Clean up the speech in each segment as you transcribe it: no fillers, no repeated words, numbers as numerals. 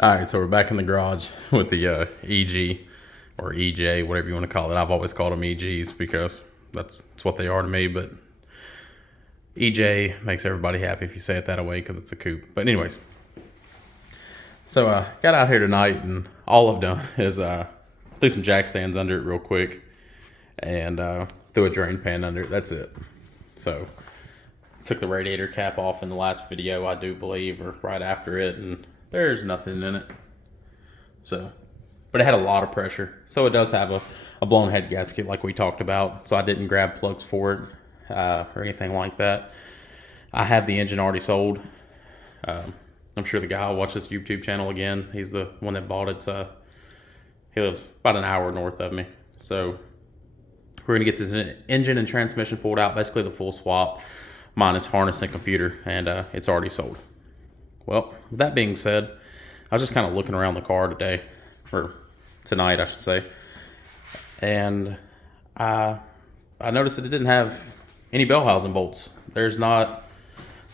All right, so we're back in the garage with the EG or EJ, whatever you want to call it. I've always called them EGs because that's what they are to me, but EJ makes everybody happy if you say it that way because it's a coupe. But anyways, so got out here tonight and all I've done is threw some jack stands under it real quick and threw a drain pan under it. That's it. So took the radiator cap off in the last video, I do believe, or right after it, and there's nothing in it. So, but it had a lot of pressure. So it does have a blown head gasket like we talked about. So I didn't grab plugs for it or anything like that. I have the engine already sold. I'm sure the guy will watch this YouTube channel again. He's the one that bought it. He lives about an hour north of me. So we're gonna get this engine and transmission pulled out, basically the full swap, minus harness and computer, and it's already sold. Well, with that being said, I was just kind of looking around the car today, or tonight, I should say, and I noticed that it didn't have any bell housing bolts. There's not,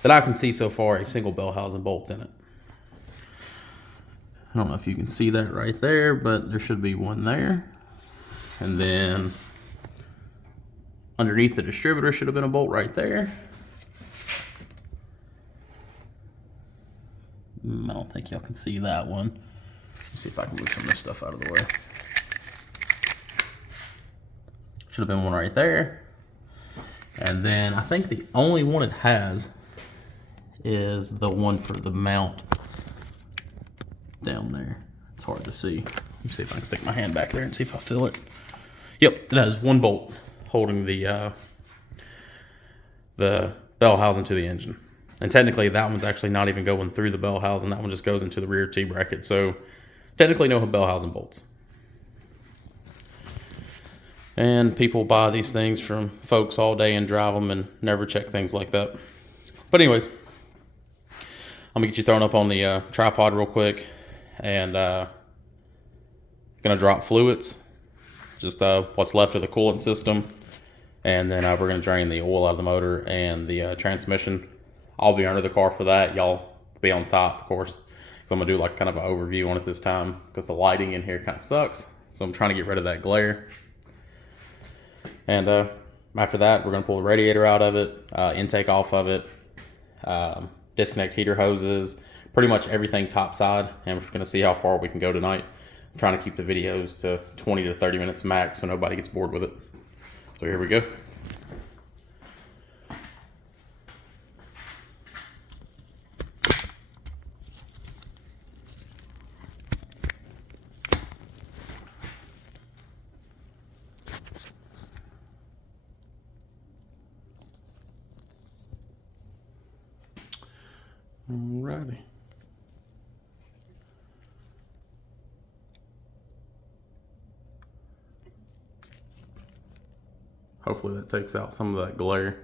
that I can see so far, a single bell housing bolt in it. I don't know if you can see that right there, but there should be one there. And then underneath the distributor should have been a bolt right there. I don't think y'all can see that one. Let's see if I can move some of this stuff out of the way. Should have been one right there. And then I think the only one it has is the one for the mount down there. It's hard to see. Let me see if I can stick my hand back there and see if I feel it. Yep, it has one bolt holding the bell housing to the engine. And technically that one's actually not even going through the bell housing. That one just goes into the rear T-bracket. So technically no bell housing bolts. And people buy these things from folks all day and drive them and never check things like that. But anyways, I'm gonna get you thrown up on the tripod real quick, and gonna drop fluids, just what's left of the coolant system, and then we're gonna drain the oil out of the motor and the transmission. I'll be under the car for that. Y'all be on top, of course, because I'm gonna do like kind of an overview on it this time because the lighting in here kind of sucks. So I'm trying to get rid of that glare. And after that, we're gonna pull the radiator out of it, intake off of it, disconnect heater hoses, pretty much everything top side, and we're just gonna see how far we can go tonight. I'm trying to keep the videos to 20 to 30 minutes max so nobody gets bored with it. So here we go. Alrighty. Hopefully that takes out some of that glare.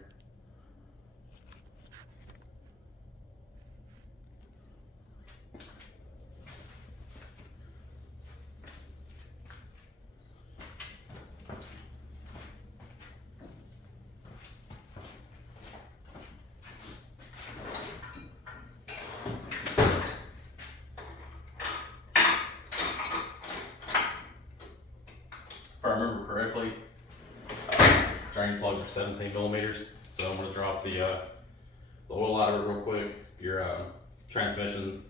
If I remember correctly, drain plugs are 17 millimeters. So I'm going to drop the oil out of it real quick. Your transmission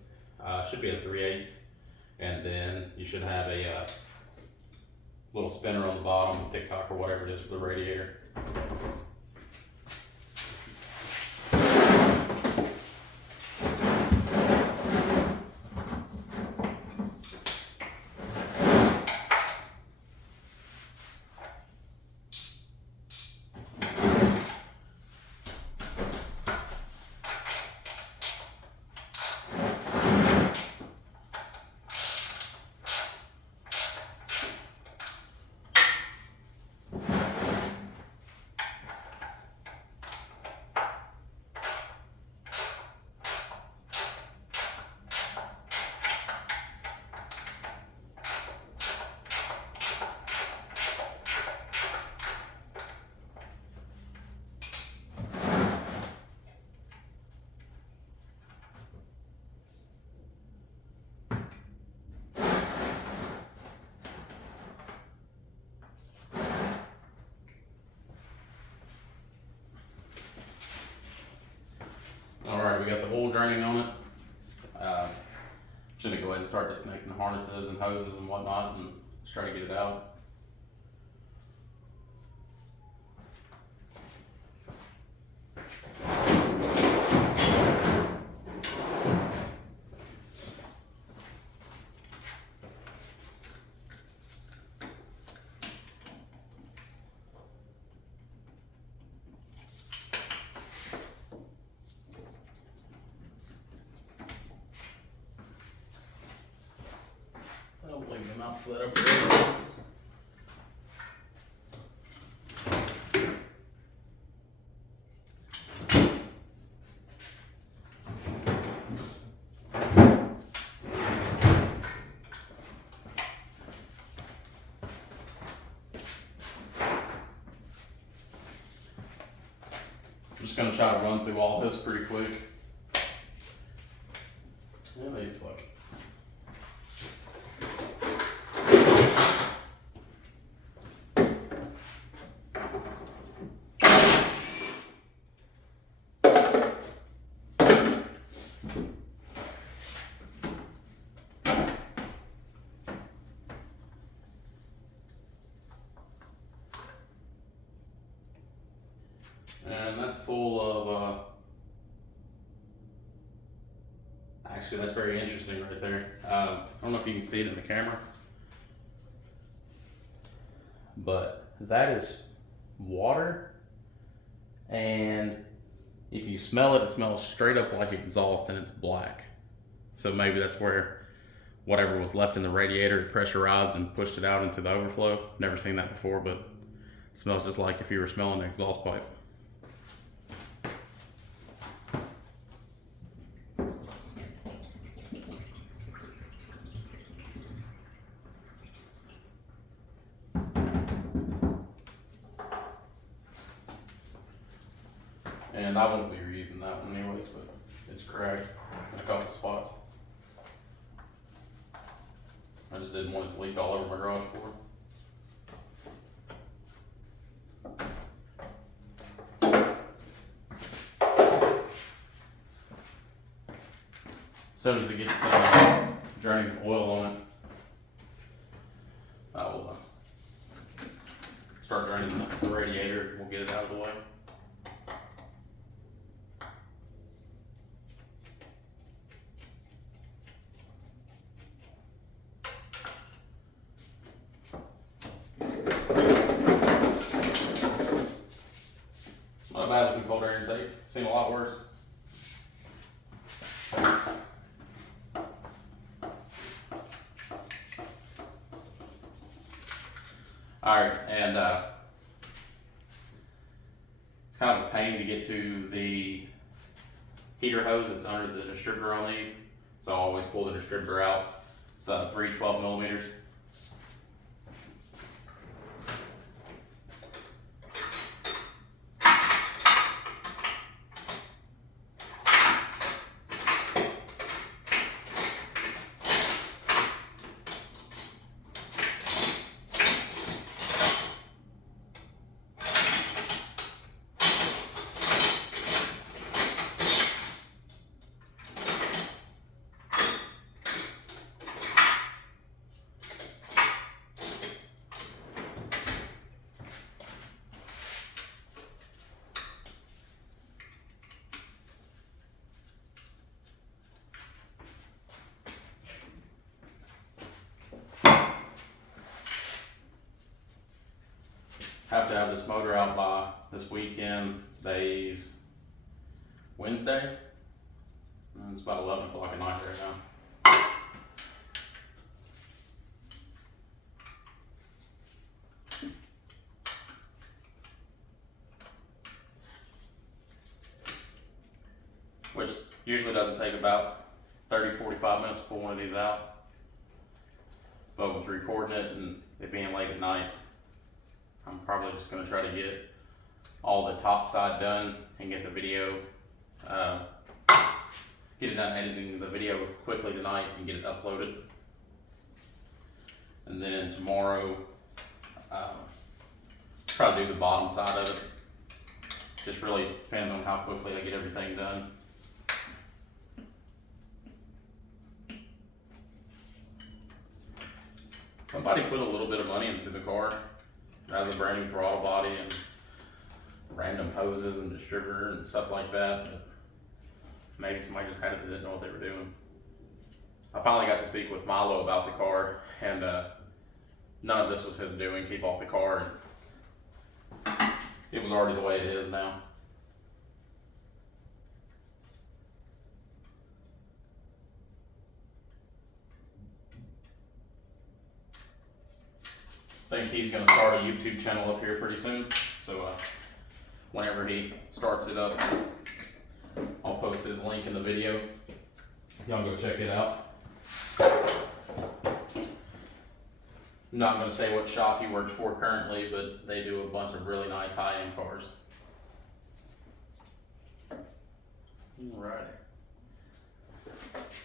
should be a 3/8, and then you should have a little spinner on the bottom, thick cock or whatever it is for the radiator. All right, we got the oil draining on it. Just gonna go ahead and start disconnecting the harnesses and hoses and whatnot, and just try to get it out. I'll leave them out for that up there. I'm just going to try to run through all this pretty quick. Yeah, they plug it. And that's full of, actually that's very interesting right there. I don't know if you can see it in the camera, but that is water, and if you smell it, it smells straight up like exhaust and it's black. So maybe that's where whatever was left in the radiator pressurized and pushed it out into the overflow. Never seen that before, but it smells just like if you were smelling an exhaust pipe. And I won't be reusing that one anyways, but it's cracked in a couple spots. I just didn't want it to leak all over my garage floor. As soon as it gets draining oil on it, I will start draining the radiator. We'll get it out of the way. Not a bad looking cold air intake. Seen a lot worse. Alright, and it's kind of a pain to get to the heater hose that's under the distributor on these. So I always pull the distributor out. It's 3 12 millimeters. Have to have this motor out by this weekend. Today's Wednesday. And it's about 11 o'clock at night right now. Which usually doesn't take about 30-45 minutes to pull one of these out. But with recording it and it being late at night, I'm probably just going to try to get all the top side done and get the video, get it done editing the video quickly tonight and get it uploaded. And then tomorrow, try to do the bottom side of it. Just really depends on how quickly I get everything done. somebody put a little bit of money into the car. It has a brand new throttle body and random hoses and distributor and stuff like that. But maybe somebody just had it and didn't know what they were doing. I finally got to speak with Milo about the car, and none of this was his doing. He bought the car, and it was already the way it is now. I think he's going to start a YouTube channel up here pretty soon. So whenever he starts it up, I'll post his link in the video. Y'all go check it out. I'm not going to say what shop he works for currently, but they do a bunch of really nice high-end cars. Alrighty.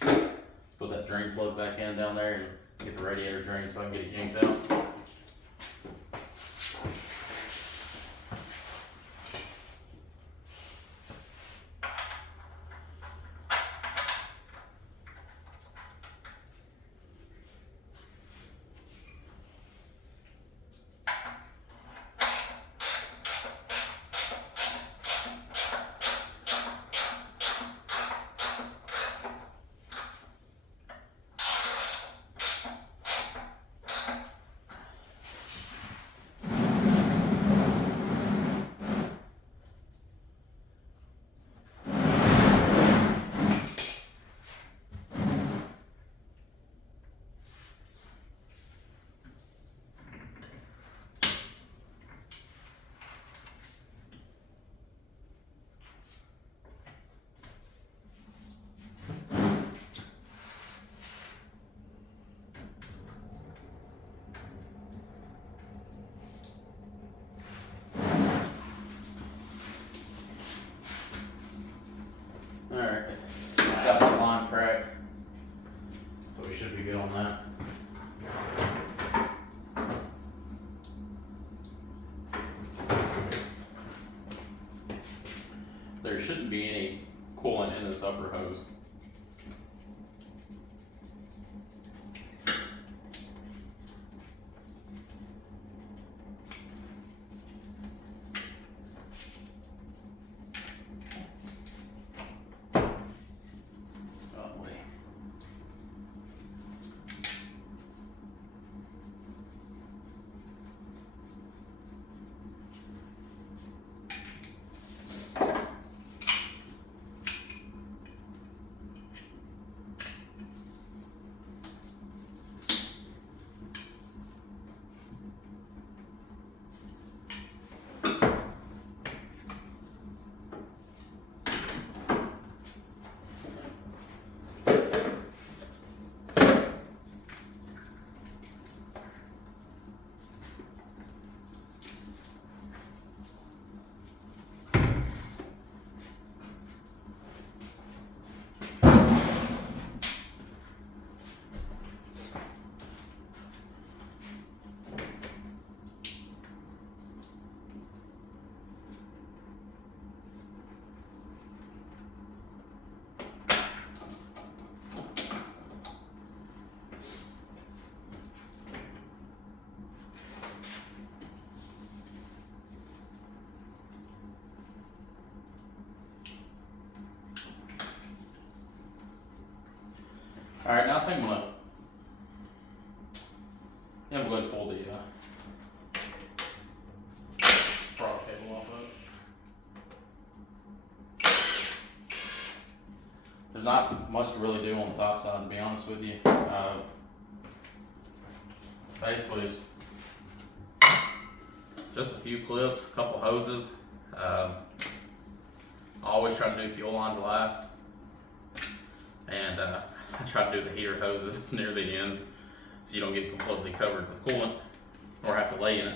Let's put that drain plug back in down there and get the radiator drained so I can get it yanked out. Alright, got my line cracked, so we should be good on that. There shouldn't be any coolant in this upper hose. Alright, now I think I'm gonna go ahead and pull the throttle cable off of it. There's not much to really do on the top side, to be honest with you. Basically, it's just a few clips, a couple hoses. I always try to do fuel lines last, and I try to do the heater hoses near the end so you don't get completely covered with coolant or have to lay in it.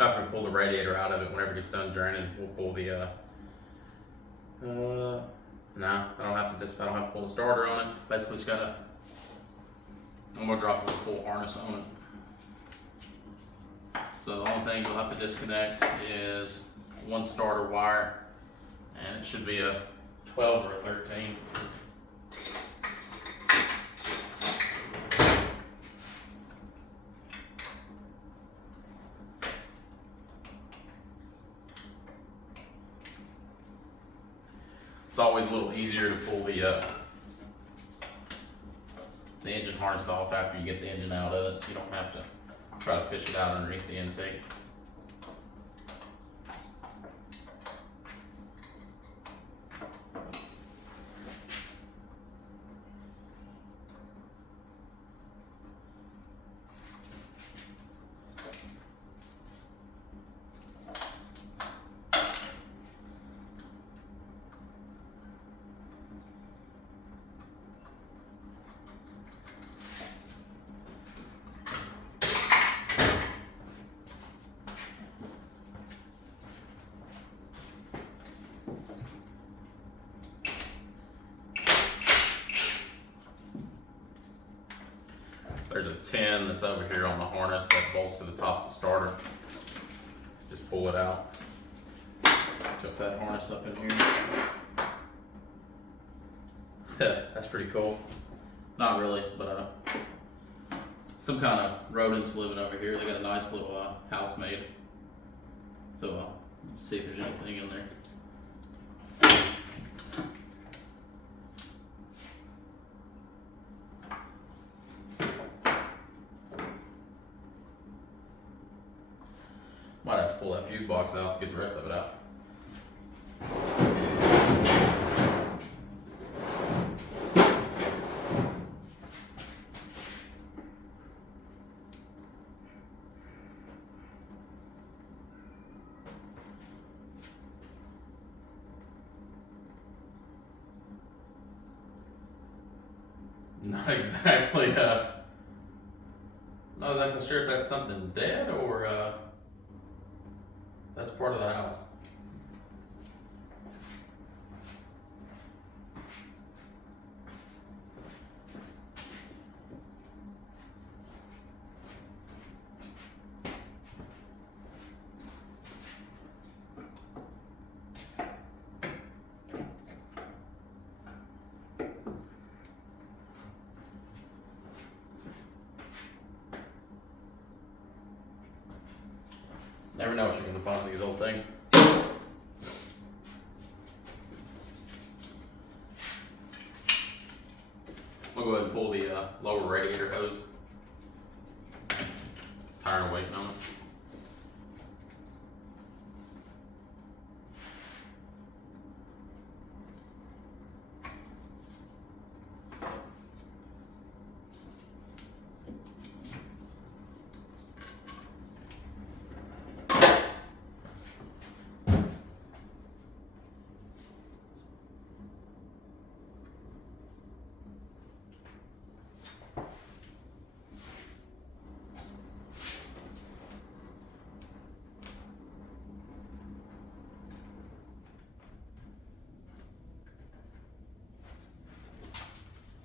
After we pull the radiator out of it, whenever it gets done draining, we'll pull the nah, I don't have to pull the starter on it. Basically just gotta, I'm gonna drop a full harness on it. So the only thing you'll have to disconnect is one starter wire, and it should be a 12 or a 13. It's always a little easier to pull the engine harness off after you get the engine out of it, so you don't have to try to fish it out underneath the intake. There's a 10 that's over here on the harness that bolts to the top of the starter. Just pull it out. Jump that harness up in here. That's pretty cool. Not really, but some kind of rodents living over here. They got a nice little house made. So let's see if there's anything in there. Might have to pull that fuse box out to get the rest of it out. Not exactly, not exactly sure if that's something dead or that's part of the house. Never know what you're going to find in these old things. I'll go ahead and pull the lower radiator hose. Tired of waiting on it.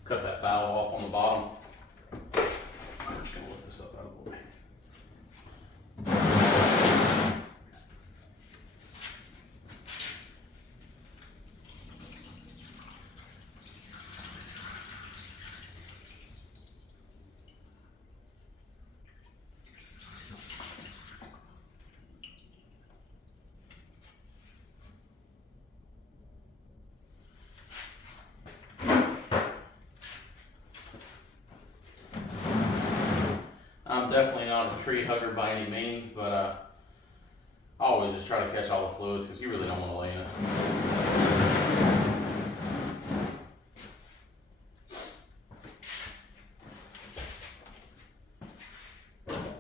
Cut that valve off on the bottom. I'm just gonna lift this up out of the way. I'm definitely not a tree hugger by any means, but I always just try to catch all the fluids because you really don't want to lay in it.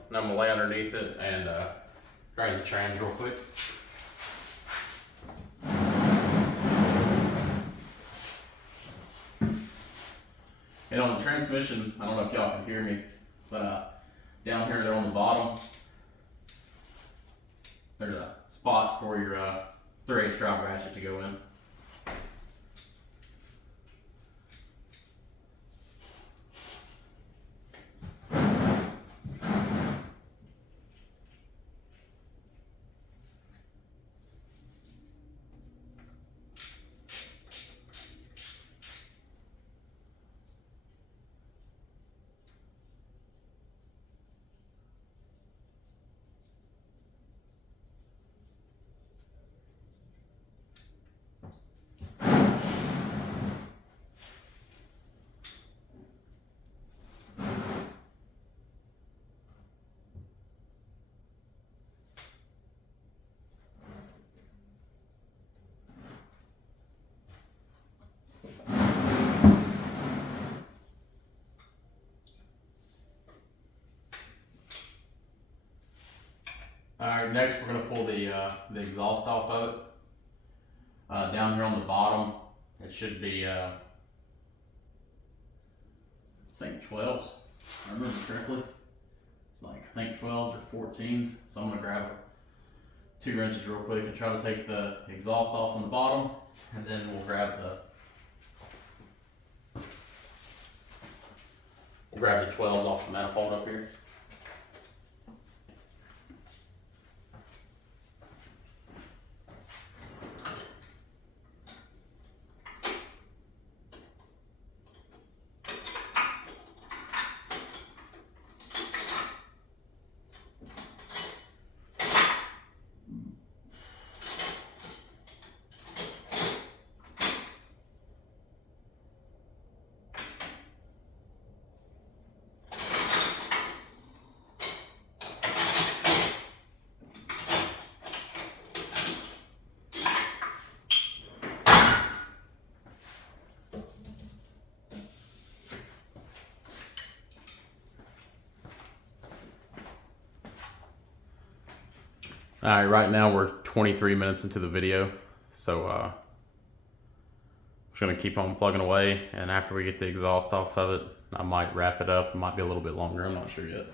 And I'm going to lay underneath it and drain the trams real quick. And on the transmission, I don't know if y'all can hear me, but down here on the bottom, there's a spot for your 3/8 drive ratchet to go in. Alright, next we're going to pull the exhaust off of it. Down here on the bottom, it should be, I think 12s, if I remember correctly. Like, I think 12s or 14s. So I'm going to grab 2 wrenches real quick and try to take the exhaust off on the bottom, and then we'll grab the 12s off the manifold up here. Alright, right now we're 23 minutes into the video, so I'm just going to keep on plugging away, and after we get the exhaust off of it, I might wrap it up. It might be a little bit longer, I'm not sure yet.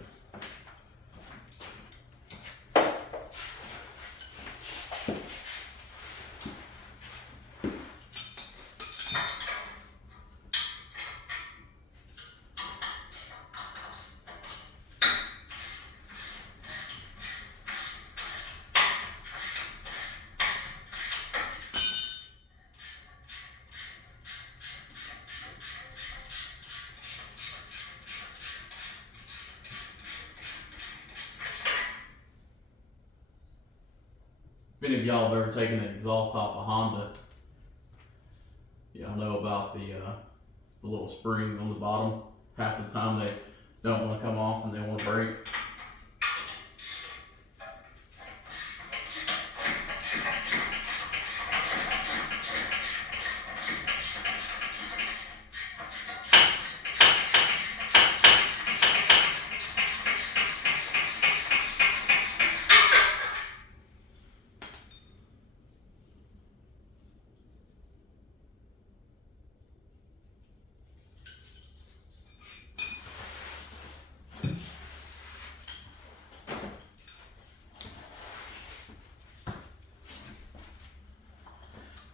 If any of y'all have ever taken the exhaust off a Honda, y'all know about the little springs on the bottom. Half the time they don't want to come off and they want to break.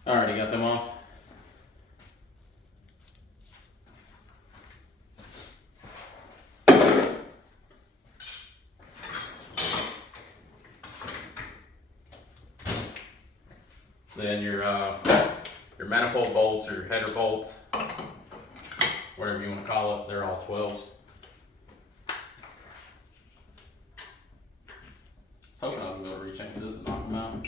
Alright, you got them off? Then your manifold bolts or header bolts, whatever you want to call it, they're all 12s. I was hoping I was going to be able to reach into this and knock them out.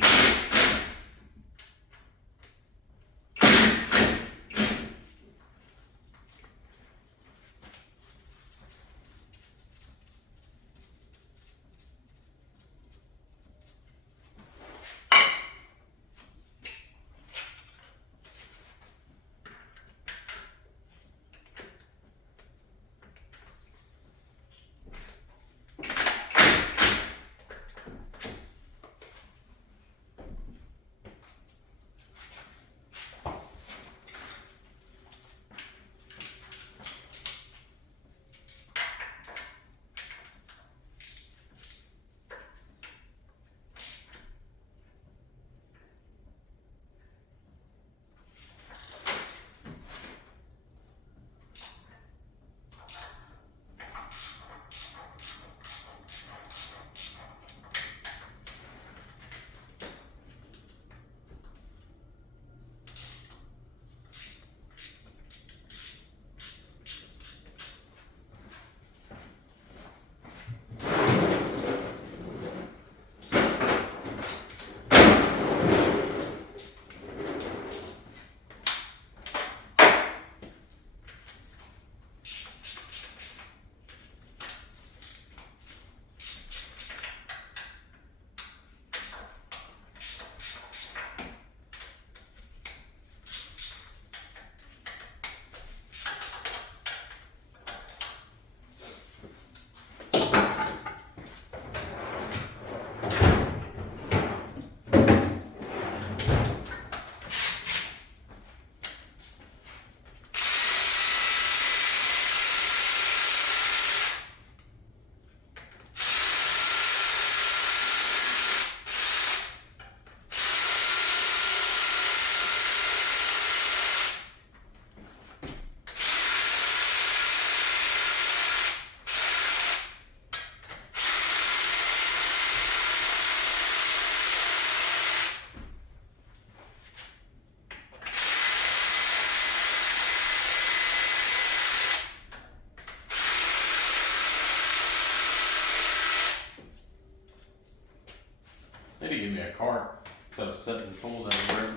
need to give me a cart instead of setting the tools everywhere.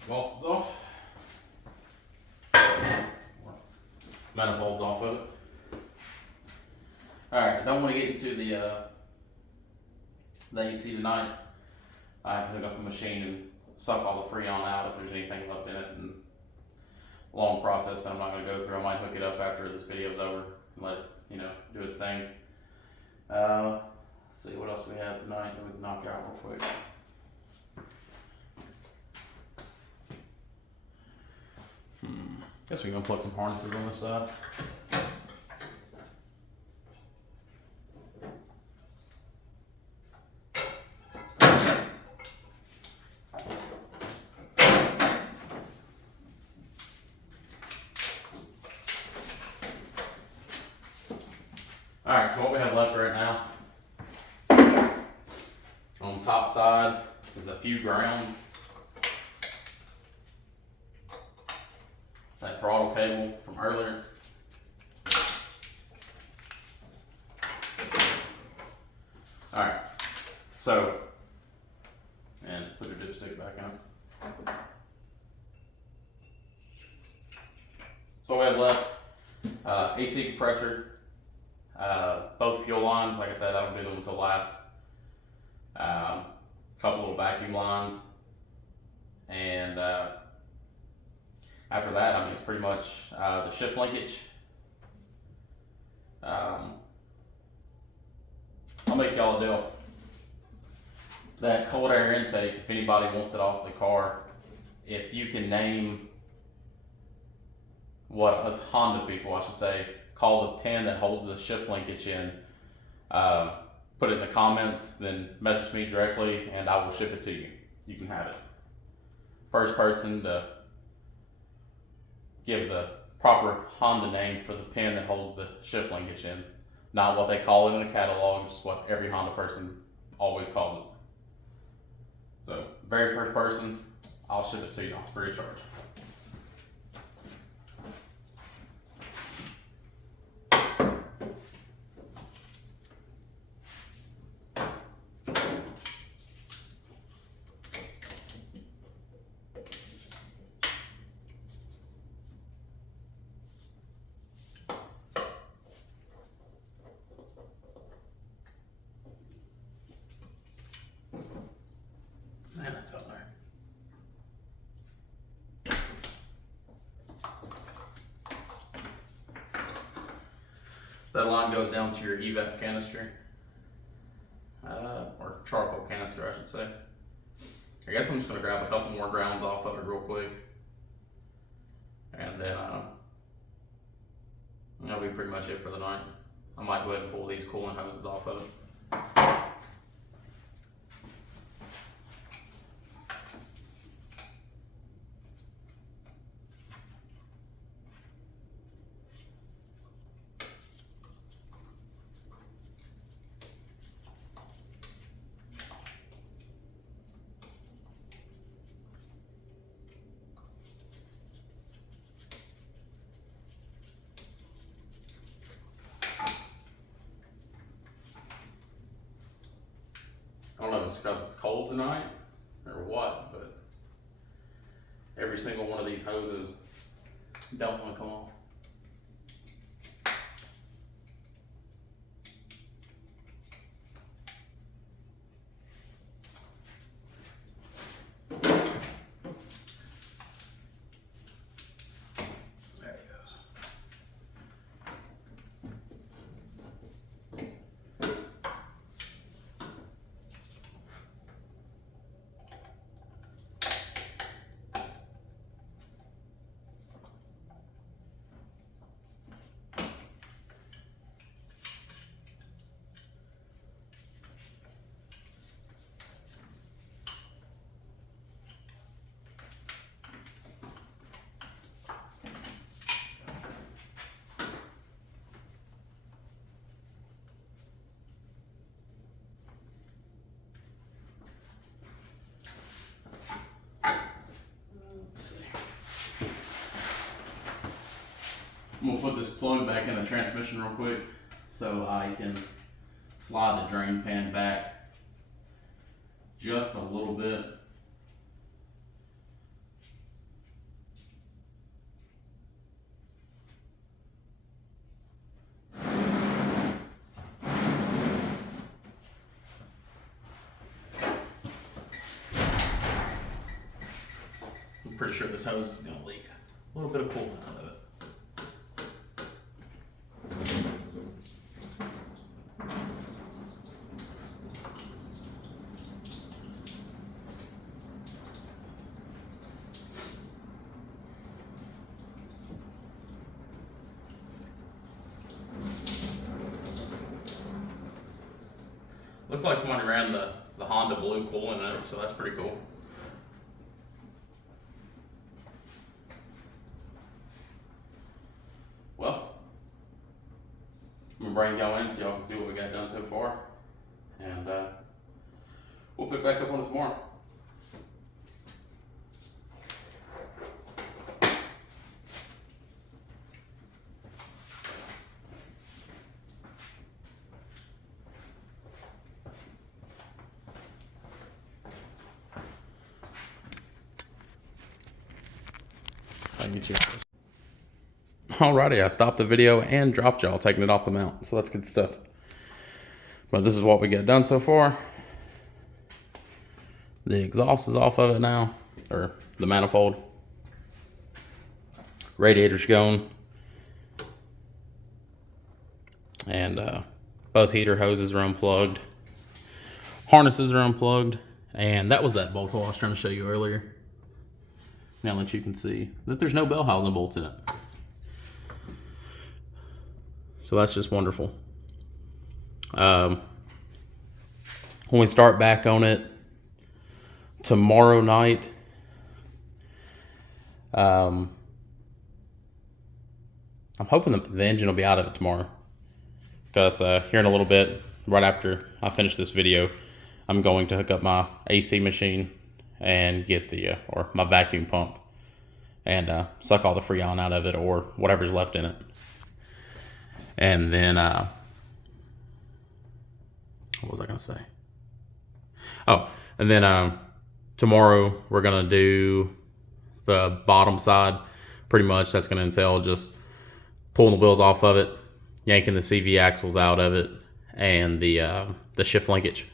Exhaust is off. Manifold's off of it. Alright, I don't want to get into the AC tonight. I have to hook up a machine and suck all the Freon out if there's anything left in it, and long process that I'm not going to go through. I might hook it up after this video's over and let it, do its thing. Let's see what else we have tonight that we can knock out real quick. Guess we can plug some harnesses on this side. Alright, so what we have left right now, on the top side is a few grounds. That throttle cable from earlier. Alright, so, and put your dipstick back on. So what we have left, AC compressor, both fuel lines. Like I said, I don't do them until last. Couple little vacuum lines, and after that, I mean, it's pretty much the shift linkage. I'll make y'all a deal. That cold air intake, if anybody wants it off the car, if you can name what us Honda people, I should say, call the pin that holds the shift linkage in, put it in the comments, then message me directly and I will ship it to you. You can have it. First person to give the proper Honda name for the pin that holds the shift linkage in. Not what they call it in a catalog, just what every Honda person always calls it. So, very first person, I'll ship it to you free of charge. Man, that's up there. That line goes down to your evap canister, or charcoal canister, I should say. I guess I'm just going to grab a couple more grounds off of it real quick, and then that'll be pretty much it for the night. I might go ahead and pull these coolant hoses off of it. I don't know if it's because it's cold tonight or what, but every single one of these hoses don't want to come off. There it goes. I'm gonna put this plug back in the transmission real quick so I can slide the drain pan back just a little bit. I'm pretty sure this hose is gonna leak a little bit of coolant out of it. Looks like somebody ran the Honda blue coolant in it, so that's pretty cool. Well, I'm gonna bring y'all in so y'all can see what we got done so far, and we'll pick back up on it tomorrow. I can get you this. Alrighty, I stopped the video and dropped y'all taking it off the mount, so that's good stuff. But this is what we got done so far. The exhaust is off of it now, or the manifold. Radiator's going. And both heater hoses are unplugged. Harnesses are unplugged. And that was that bolt hole I was trying to show you earlier. Now that you can see that there's no bell housing bolts in it. So that's just wonderful. When we start back on it tomorrow night, I'm hoping the engine will be out of it tomorrow. Because here in a little bit, right after I finish this video, I'm going to hook up my AC machine and get the, or my vacuum pump, and suck all the Freon out of it or whatever's left in it. And then, what was I gonna say? Oh, and then tomorrow we're gonna do the bottom side. Pretty much that's gonna entail just pulling the wheels off of it, yanking the CV axles out of it, and the shift linkage.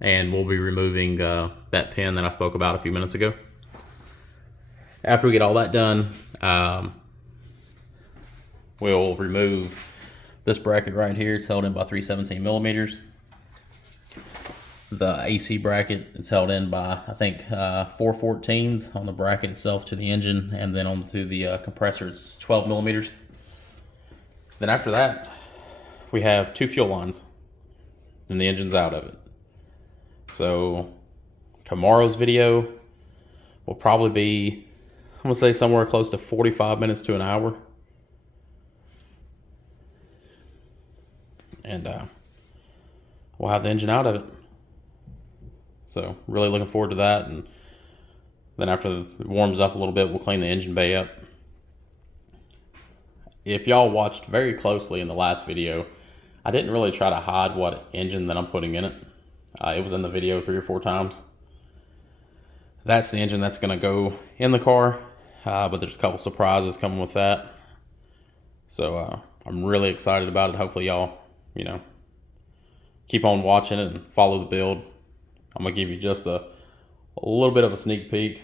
And we'll be removing that pin that I spoke about a few minutes ago. After we get all that done, we'll remove this bracket right here. It's held in by 317 millimeters. The AC bracket is held in by, I think, 414s on the bracket itself to the engine, and then onto the compressor it's 12 millimeters. Then after that, we have 2 fuel lines, and the engine's out of it. So tomorrow's video will probably be, I'm gonna say, somewhere close to 45 minutes to an hour. And we'll have the engine out of it. So really looking forward to that. And then after it warms up a little bit, we'll clean the engine bay up. If y'all watched very closely in the last video, I didn't really try to hide what engine that I'm putting in it. It was in the video 3 or 4 times. That's the engine that's gonna go in the car, but there's a couple surprises coming with that. So I'm really excited about it. Hopefully y'all, keep on watching it and follow the build. I'm gonna give you just a little bit of a sneak peek.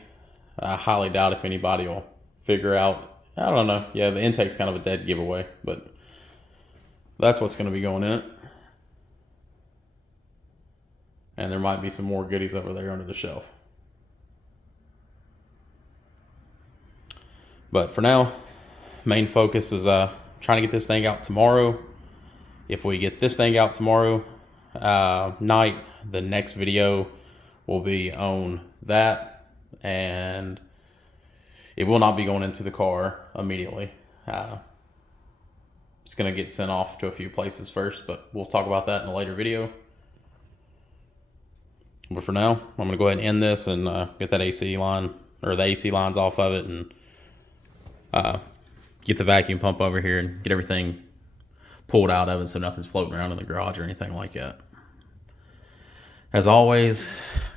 I highly doubt if anybody will figure out, I don't know. Yeah, the intake's kind of a dead giveaway, but that's what's gonna be going in it. And there might be some more goodies over there under the shelf. But for now, main focus is trying to get this thing out tomorrow. If we get this thing out tomorrow night, the next video will be on that, and it will not be going into the car immediately. It's going to get sent off to a few places first, but we'll talk about that in a later video. But for now, I'm going to go ahead and end this and get that AC line, or the AC lines off of it, and get the vacuum pump over here and get everything pulled out of it so nothing's floating around in the garage or anything like that. As always,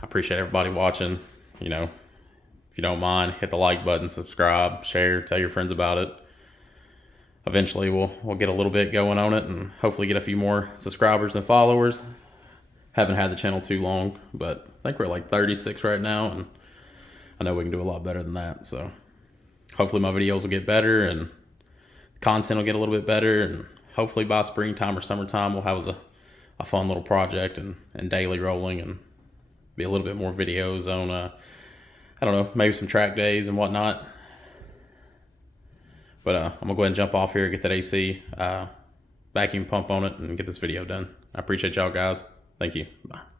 I appreciate everybody watching. You know, if you don't mind, hit the like button, subscribe, share, tell your friends about it. Eventually we'll get a little bit going on it and hopefully get a few more subscribers and followers. Haven't had the channel too long, but I think we're like 36 right now, and I know we can do a lot better than that. So hopefully my videos will get better and content will get a little bit better, and hopefully by springtime or summertime we'll have a fun little project and daily rolling, and be a little bit more videos on I don't know, maybe some track days and whatnot. But I'm gonna go ahead and jump off here, get that AC vacuum pump on it, and get this video done. I appreciate y'all guys. Thank you. Bye.